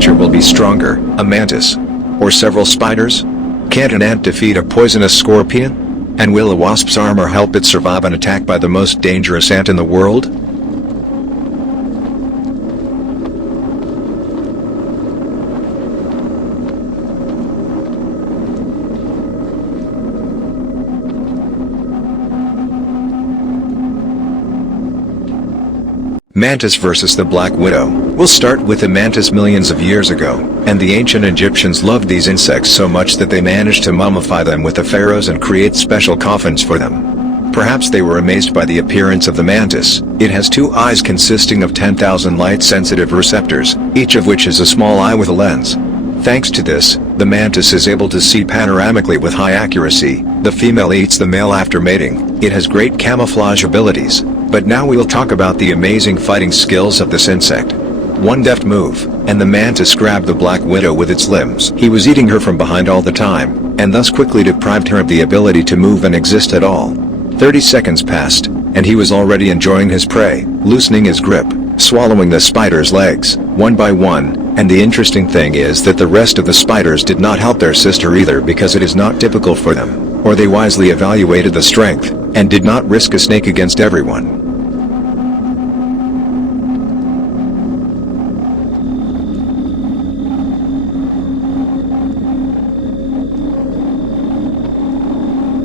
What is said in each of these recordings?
creature will be stronger, a mantis? Or several spiders? Can't an ant defeat a poisonous scorpion? And will a wasp's armor help it survive an attack by the most dangerous ant in the world? Mantis versus the Black Widow. We'll start with the mantis millions of years ago, and the ancient Egyptians loved these insects so much that they managed to mummify them with the pharaohs and create special coffins for them. Perhaps they were amazed by the appearance of the mantis. It has two eyes consisting of 10,000 light-sensitive receptors, each of which is a small eye with a lens. Thanks to this, the mantis is able to see panoramically with high accuracy. The female eats the male after mating. It has great camouflage abilities. But now we'll talk about the amazing fighting skills of this insect. One deft move, and the mantis grabbed the Black Widow with its limbs. He was eating her from behind all the time, and thus quickly deprived her of the ability to move and exist at all. 30 seconds passed, and he was already enjoying his prey, loosening his grip, swallowing the spider's legs, one by one, and the interesting thing is that the rest of the spiders did not help their sister either because it is not typical for them, or they wisely evaluated the strength, and did not risk a snake against everyone.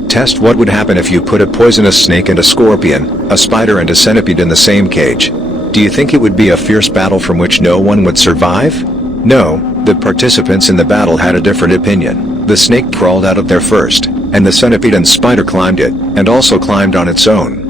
Test what would happen if you put a poisonous snake and a scorpion, a spider and a centipede in the same cage. Do you think it would be a fierce battle from which no one would survive? No, the participants in the battle had a different opinion. The snake crawled out of there first, and the centipede and spider climbed it, and also climbed on its own.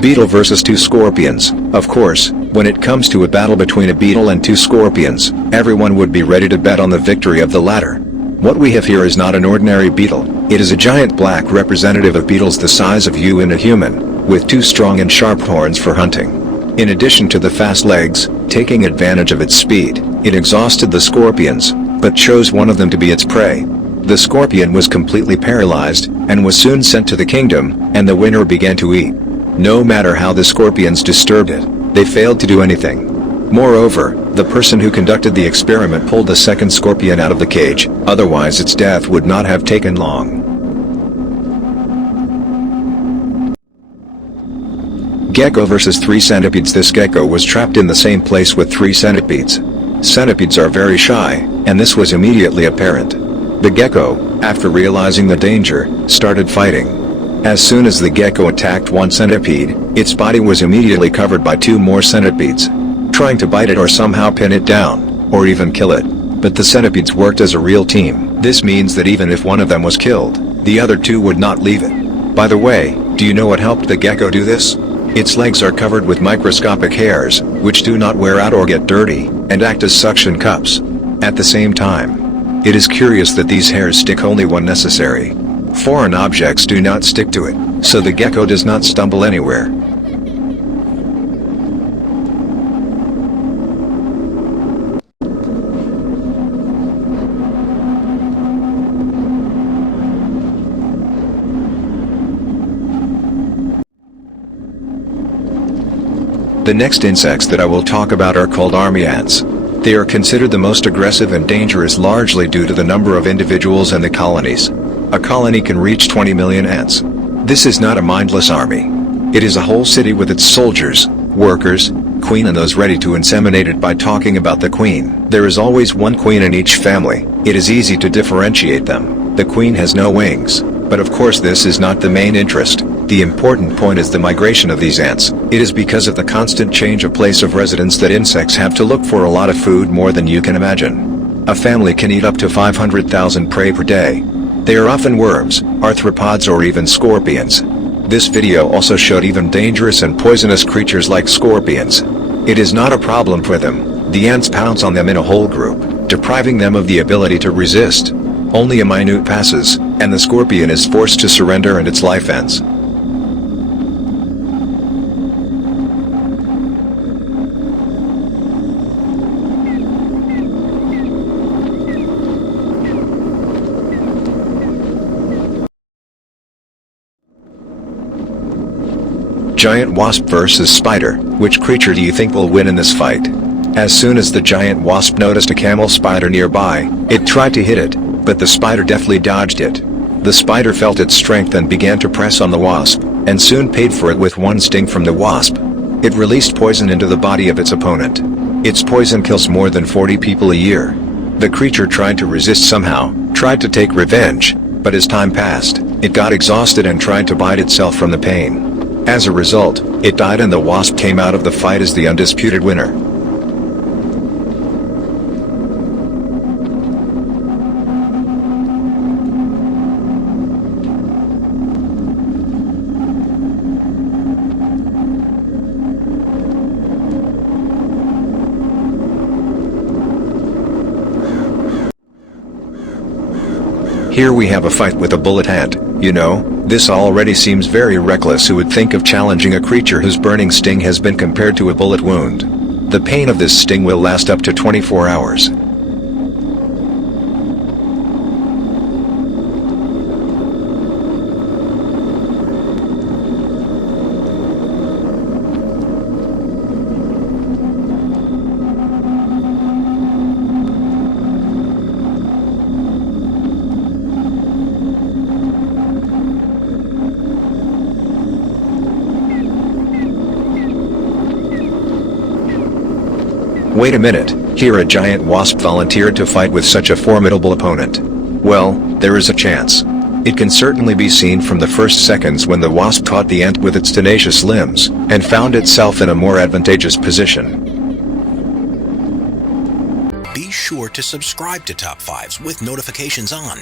Beetle versus two scorpions. Of course, when it comes to a battle between a beetle and two scorpions, everyone would be ready to bet on the victory of the latter. What we have here is not an ordinary beetle. It is a giant black representative of beetles the size of you and a human, with two strong and sharp horns for hunting. In addition to the fast legs, taking advantage of its speed, it exhausted the scorpions, but chose one of them to be its prey. The scorpion was completely paralyzed, and was soon sent to the kingdom, and the winner began to eat. No matter how the scorpions disturbed it, they failed to do anything. Moreover, the person who conducted the experiment pulled the second scorpion out of the cage, otherwise its death would not have taken long. Gecko versus 3 centipedes. This gecko was trapped in the same place with 3 centipedes. Centipedes are very shy, and this was immediately apparent. The gecko, after realizing the danger, started fighting. As soon as the gecko attacked one centipede, its body was immediately covered by 2 more centipedes, trying to bite it or somehow pin it down, or even kill it. But the centipedes worked as a real team. This means that even if one of them was killed, the other 2 would not leave it. By the way, do you know what helped the gecko do this? Its legs are covered with microscopic hairs, which do not wear out or get dirty, and act as suction cups. At the same time, it is curious that these hairs stick only when necessary. Foreign objects do not stick to it, so the gecko does not stumble anywhere. The next insects that I will talk about are called army ants. They are considered the most aggressive and dangerous largely due to the number of individuals in the colonies. A colony can reach 20 million ants. This is not a mindless army. It is a whole city with its soldiers, workers, queen and those ready to inseminate it by talking about the queen. There is always one queen in each family. It is easy to differentiate them. The queen has no wings. But of course this is not the main interest. The important point is the migration of these ants. It is because of the constant change of place of residence that insects have to look for a lot of food more than you can imagine. A family can eat up to 500,000 prey per day. They are often worms, arthropods or even scorpions. This video also showed even dangerous and poisonous creatures like scorpions. It is not a problem for them. The ants pounce on them in a whole group, depriving them of the ability to resist. Only a minute passes, and the scorpion is forced to surrender and its life ends. Giant wasp versus spider. Which creature do you think will win in this fight? As soon as the giant wasp noticed a camel spider nearby, it tried to hit it, but the spider deftly dodged it. The spider felt its strength and began to press on the wasp, and soon paid for it with one sting from the wasp. It released poison into the body of its opponent. Its poison kills more than 40 people a year. The creature tried to resist somehow, tried to take revenge, but as time passed, it got exhausted and tried to bite itself from the pain. As a result, it died and the wasp came out of the fight as the undisputed winner. Here we have a fight with a bullet ant. You know, this already seems very reckless. Who would think of challenging a creature whose burning sting has been compared to a bullet wound? The pain of this sting will last up to 24 hours. Wait a minute, here a giant wasp volunteered to fight with such a formidable opponent. Well, there is a chance. It can certainly be seen from the first seconds when the wasp caught the ant with its tenacious limbs, and found itself in a more advantageous position. Be sure to subscribe to Top 5s with notifications on.